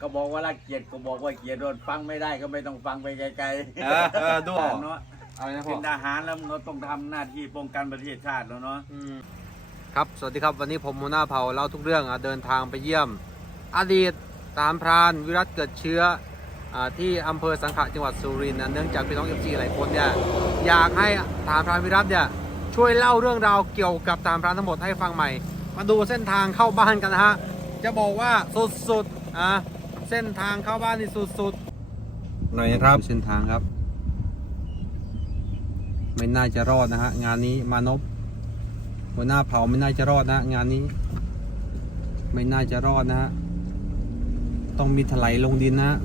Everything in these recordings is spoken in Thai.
ก็บอกว่ารักเกียรติก็บอกว่าเกียรติโดนฟังไม่ได้ก็ไม่ต้องฟังไปไกลๆเออเออดูเนาะอะไรนะพ่เป็อนทหารแล้วมันก็ต้องทำหน้าที่ป้องกันประเทศชาติแล้วเนาะครับ สวัสดีครับ วันนี้ผมหัวหน้าเผ่าเล่าทุกเรื่องอะเดินทางไปเยี่ยม อดีตทหารพรานวิรัตเกิดเชื้ออ่าที่อำเภอสังขะจังหวัดสุรินทร์นะเนื่องจากพี่น้องเอฟซีหลายคนเนี่ยอยากให้ทหารพรานวิรัตเนี่ยช่วยเล่าเรื่องราวเกี่ยวกับทหารพรานทั้งหมดให้ฟังใหม่ มาดูเส้นทางเข้าบ้านกันนะฮะ จะบอกว่าสุดๆอะ เส้นทางเข้าบ้านนี่สุดๆหน่อยนะครับเส้นทางครับ ไม่น่าจะรอดนะฮะงานนี้มานพหัวหน้าเผาไม่น่าจะรอดนะ งานนี้ ไม่น่าจะรอดนะฮะต้องมีถลายลงดินนะฮะ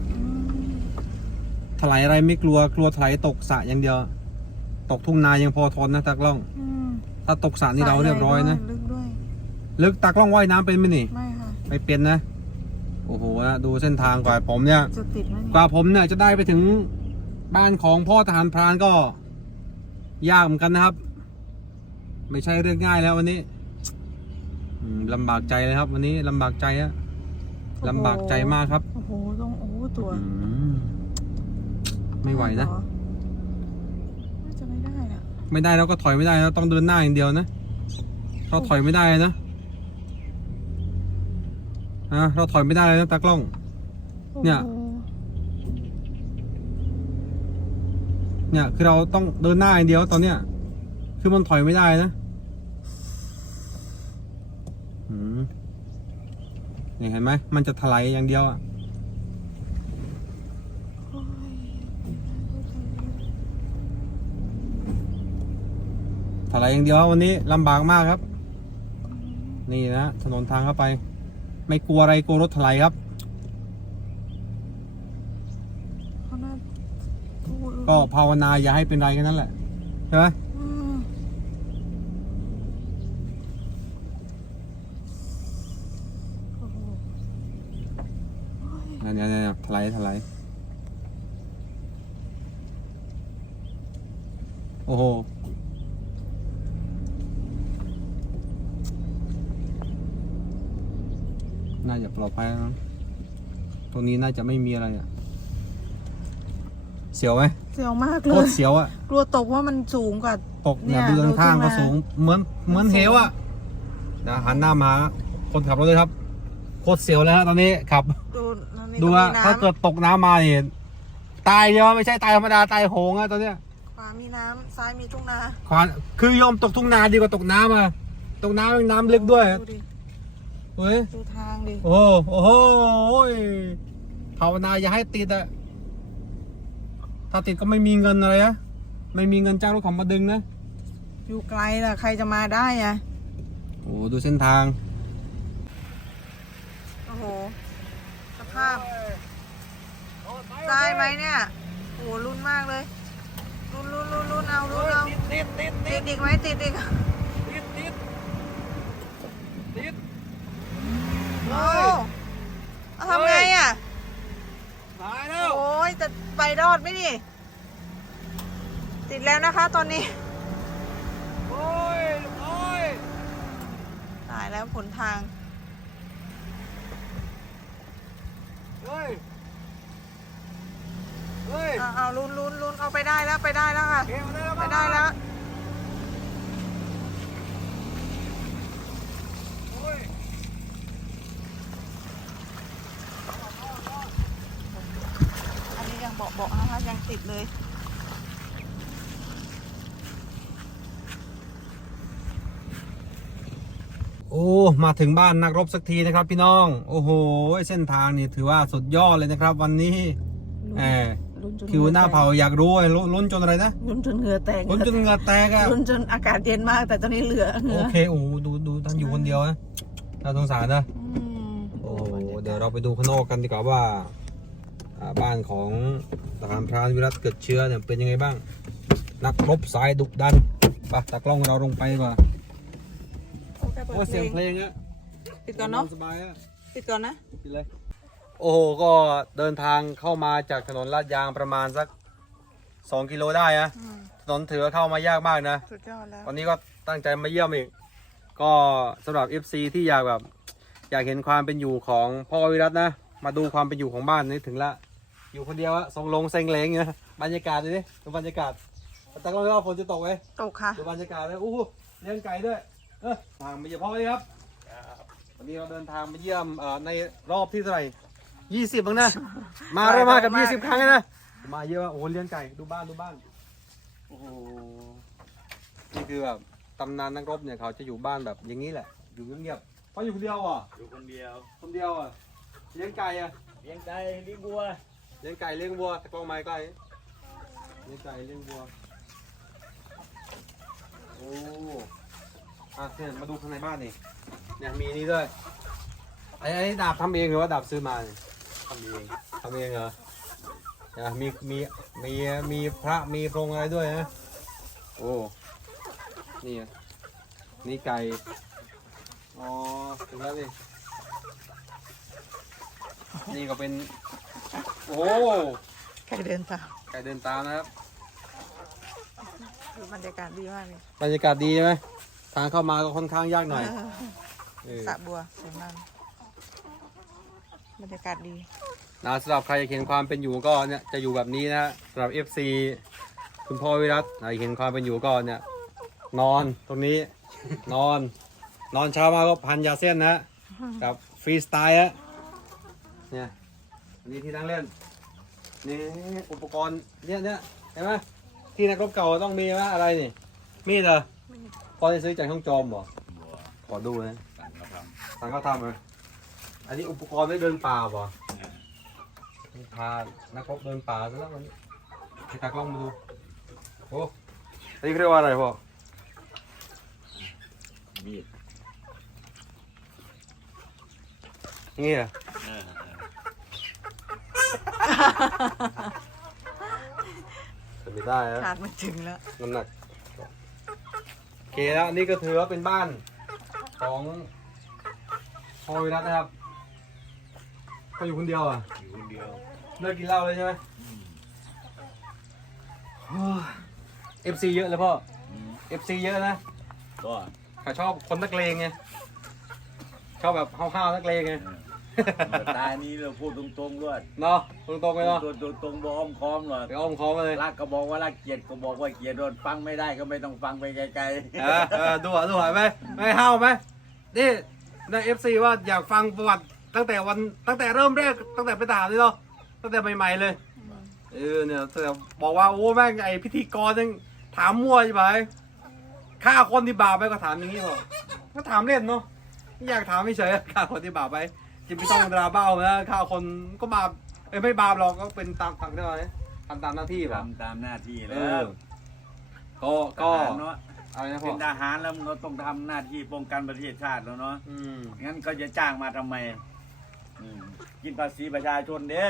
ถลายอะไรไม่กลัวกลัวถลายตกสระอย่างเดียว ตกทุ่งนายังพอทนนะตากล้องอืมถ้าตกสระนี่เราเรียบร้อยนะลึกด้วยลึกตากล้องว่ายน้ำเป็นไหมนี่ ไม่ค่ะไม่เป็นนะ โอ้โหนะดูเส้นทางกว่าผมเนี่ย จะติดไหมกว่าผมเนี่ยจะได้ไปถึงบ้านของพ่อทหารพรานก็ ยากเหมือนกันนะครับ ไม่ใช่เรื่องง่ายแล้ววันนี้อืมลำบากใจเลยครับ วันนี้ลำบากใจอะลำบากใจมากครับโอ้โหต้องโอ้โหตัวอืมไม่ไหวนะเรอน่าจะไม่ได้น่ะไม่ได้แล้วก็ถอยไม่ได้แล้วต้องเดินหน้าอย่างเดียวนะเราถอยไม่ได้เลยนะะเราถอยไม่ได้เลยนะตากล้อง เนี่ย โอ้โหเนี่ยคือเราต้องเดินหน้าอย่างเดียวตอนเนี้ย คือมันถอยไม่ได้นะอืมนี่เห็นไหมมันจะถลายอย่างเดียวอะโอ้ยถลายอย่างเดียววันนี้ลำบากมากครับ นี่นะถนนทางเข้าไป ไม่กลัวอะไรกลัวรถถลายครับ เขาน่าโอ้โหก็ภาวนาอย่าให้เป็นไรแค่นั้นแหละใช่ไหมอืมโอ้โหโอ้ยเนี่ยเนี่ยเนี่ยถลายถลายโอ้โห น่าจะปลอดภัยแล้วนะตรงนี้น่าจะไม่มีอะไรอะ เสียวไหมเสียวมากโคเลตรยเสียวอะกลัวตกว่ามันสูงกว่า ตกเนี่ยเนี่ยดูข้างๆดูก็ขึ้นมาสูง เหมือนเหมือนเหวอะนะหันหน้ามาคนขับรถเลยครับ โคตรเสียวเลยฮะตอนนี้ขับ ดูนั่นนี่ดูตรงว่านี้ถ้าน้ำเกิดตกน้ำมาเนี่ยตายเดียวไม่ใช่ตายธรรมดาตายโหงอะตอนเนี้ยขวามีน้ำซ้ายมีทุ่งนาขวานคือยอมตกทุ่งนาดีกว่าตกน้ำอะตกน้ำยังน้ำลึกด้วย ดูดิ เฮ้ย ดูทางดิ โอ้โหโอ้โหโอ้ยภาวนาอย่าให้ติดอะถ้าติดก็ไม่มีเงินอะไรนะไม่มีเงินจ้างรถของมาดึงนะ อยู่ไกลล่ะ ใครจะมาได้อะโอ้โหดูเส้นทาง โอ้โห สภาพ ได้ไหมเนี่ย โอ้โหลุ้นมากเลย ลุ้นลุ้นลุ้นลุ้นเอาลุ้นเอาติดติดติดอีกไหมติดอีก ติดติดติด โอ้เอาทำไงอะ ตายแล้ว โอ้ยจะ ไปรอดไหมนี่ ติดแล้วนะคะตอนนี้ โอ้ยโอ้ยตายแล้วผลทาง เฮ้ย เฮ้ย เอาเอาลุ้นลุ้นลุ้นเอาไปได้แล้วไปได้แล้วค่ะ เกมได้แล้วไปได้แล้ว โอ้ย อันนี้ยังเบาๆนะคะยังติด เลยโอ้ มาถึงบ้านนักรบสักทีนะครับ พี่น้อง โอ้โห เส้นทางนี่ถือว่าสุดยอดเลยนะครับ วันนี้แหมลุ้นจนคือหัวหน้าเผ่าอยากรู้ไอ้ลุ้นลุ้นจนอะไรนะลุ้นจนเหงื่อแตกลุ้นจนเหงื่อแตกอะลุ้นจนอากาศเย็นมากแต่ตอนนี้เหลือเหงื่โออเคโอ้โหดูดูท่านอยู่คนเดียวนะน่าสงสารนะอืมโอ้โหเดี๋ยวเราไปดูข้างนอกกันดีกว่าว่าอ่า บ้านของทหารพรานวิรัตเกิดเชื้อเนี่ยเป็นยังไงบ้าง นักรบสายดุดันไปตากล้องเราลงไปดีกว่าเอาแค่เปิดโอ้เพลเสียงงเพลงอะปิดก่อนเนาะสบายอะปิดก่อนนะปิดเลยโอ้โหก็เดินทางเข้ามาจากถนนลาดยางประมาณสัก2กิโลได้อะอืมถนนถือว่าเข้ามายากมากนะสุดยอดแล้ววันนี้ก็ตั้งใจมาเยี่ยมอีก ก็สำหรับ FC ที่อยากแบบ อยากเห็นความเป็นอยู่ของพ่อวิรัตนะ มาดูความเป็นอยู่ของบ้านนี่ถึงละ อยู่คนเดียวอะทรงลงเซ็งเลงเนี่ยบรรยากาศดูดิดูบรรยากาศแต่ก็ไม่ว่าฝนจะตกไหมตกค่ะดูบรรยากาศเลยอู้หูเลี้ยงไก่ด้วยเออทางมาเยี่ยมพ่อเลยครับวันนี้เราเดินทางมาเยี่ยมเอ่อในรอบที่เท่าไหร่ยี่สิบบ้างนะ มาเรามากับยี่สิบครั้งเลยนะ มาเยอะมากโอ้โหเลี้ยงไก่ดูบ้านดูบ้าน โอ้โห นี่คือแบบตำนานนักรบเนี่ยเขาจะอยู่บ้านแบบอย่างนี้แหละ อยู่เงียบๆเพราะอยู่คนเดียวอะ อยู่คนเดียว คนเดียวอะ เลี้ยงไก่อะเลี้ยงไก่เลี้ยงวัว เลี้ยงไก่เลี้ยงวัวตะกร้องไม้ไก่เลี้ยงไก่เลี้ยงวัว โอ้อะเนี่ยมาดูข้างในบ้านนี่เนี่ยมีนี่ด้วยไอ้ไอ้ดาบทำเองหรือว่าดาบซื้อมาเนี่ยทำเองทำเองเหรอเนี่ยมีมีมีมีพระมีพรงอะไรด้วยนะโอ้นี่อะนี่ไก่อ๋อถึงแล้วนี่ นี่ก็เป็น โอ้ใครเดินตามไก่เดินตามนะครับดูบรรยากาศดีมากเลยบรรยากาศดีใช่ไหมทางเข้ามาก็ค่อนข้างยากหน่อยเออเออสระบัวสวยมากบรรยากาศดีนะสำหรับใครอยากเห็นความเป็นอยู่ก็เนี่ยจะอยู่แบบนี้นะสำหรับ FC คุณพ่อวิรัตอยากเห็นความเป็นอยู่ก็เนี่ย นอนตรงนี้ นอน นอนเช้ามาก็พันยาเส้นนะกับฟรีสไตล์ฮะ เนี่ยอันนี้ที่นั่งเล่นนี่อุปกรณ์เนี่ยเนี่ยเห็นไหมที่นักรบเก่าต้องมีไหมอะไรนี่ มีดเหรอพอจะซื้อจากช่องโจมบ่บัวขอดูนะสั่งกระทสั่งเขาทำเลยอันนี้อุปกรณ์ไม่เดินป่าบ่พานักรบเดินป่าซะแล้ววันนี้ให้ตากล้องมาดูโอ้อันนี้เขาเรียกว่าอะไรพ่อำมีดนี่เหรอ เออจะไม่ได้นะขาดไม่ถึงแล้ว น้ำหนักโอเคแล้วอันนี้ก็ถือว่าเป็นบ้านของพ่อวิรัตนะครับเขาอยู่คนเดียวอะอยู่คนเดียวเลิกกินเหล้าเลยใช่ไหมอืมเอฟซีเยอะเลยพ่ออืมเอฟซีเยอะนะก็เขาชอบคนนักเลงไงชอบแบบห้าวๆนักเลงไง เออ ตายนี้เราพูดตรงๆด้วยเนาะตรงๆไปเนาะตรงๆตรงๆบอ้อมค้อมหรอกไปอ้อมค้อมมาเลยรักก็บอกว่ารักเกลียดก็บอกว่าเกลียดโดนฟังไม่ได้ก็ไม่ต้องฟังไปไกลเออเออดูอะดูอะไหมไม่ห้าวไหมนี่ในเอฟซีว่าอยากฟังประวัติตั้งแต่วันตั้งแต่เริ่มแรกตั้งแต่ไปนทหารเลยเนาะตั้งแต่ใหม่ๆเลยเออเนี่ยตั้งแต่บอกว่าโอ้แม่งไอพิธีกรยังถามมั่วใช่ไหมฆ่าคนที่บาปไปก็ถามอย่างนี้พอก็ถามเล่นเนาะไม่อยากถามไม่เฉยๆฆ่าคนที่บาปไป จะไม่ต้องดราบ้านะฆ่าคนก็บาปเอ้ยไม่บาปหรอกก็เป็นตามสั่งได้ไหมทำตามหน้าที่ๆแบบทำตามหน้าที่เอแล้อวก็ก็ทหารเนาะอะไรนะพ่เป็อนทหารแล้วมันก็ต้องทำหน้าที่ป้องกันประเทศชาติแล้วเนาะอืมงั้นก็จะจ้างมาทำไมอืมกินภาษีประชาชนเด้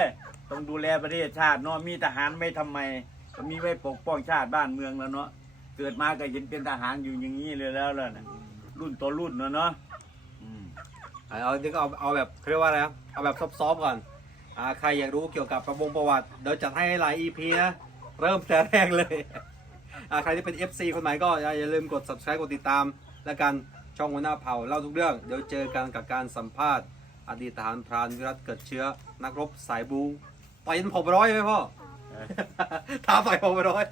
ต้องดูแลประเทศชาติเนาะมีทหารไม่ทำไมก็มีไว้ปกป้องชาติบ้านเมืองแล้วเนาะเกิดมาก็เห็นเป็นทหารอยู่อย่างนี้เลยแล้วล่ะนะรุ่นต่อรุ่นเนาะเนาะอืม เอาเอาเดี๋ยวก็เอาเอาแบบเขาเรียกว่าอะไรนะเอาแบบซอฟๆก่อนอ่าใครอยากรู้เกี่ยวกับประวงประวัติเดี๋ยวจัดให้หลาย EP นะเริ่มแต่แรกเลยอ่าใครที่เป็น FC คนใหม่ก็อย่าอย่าลืมกด subscribe กดติดตาม และกันช่องหัวหน้าเผ่าเล่าทุกเรื่อง เดี๋ยวเจอกันกับการสัมภาษณ์ อดีตทหารพรานวิรัตเกิดเชื้อ นักรบสายบูต่อยยันผมร้อยไหมพ่อท้าต่อยผมร้อย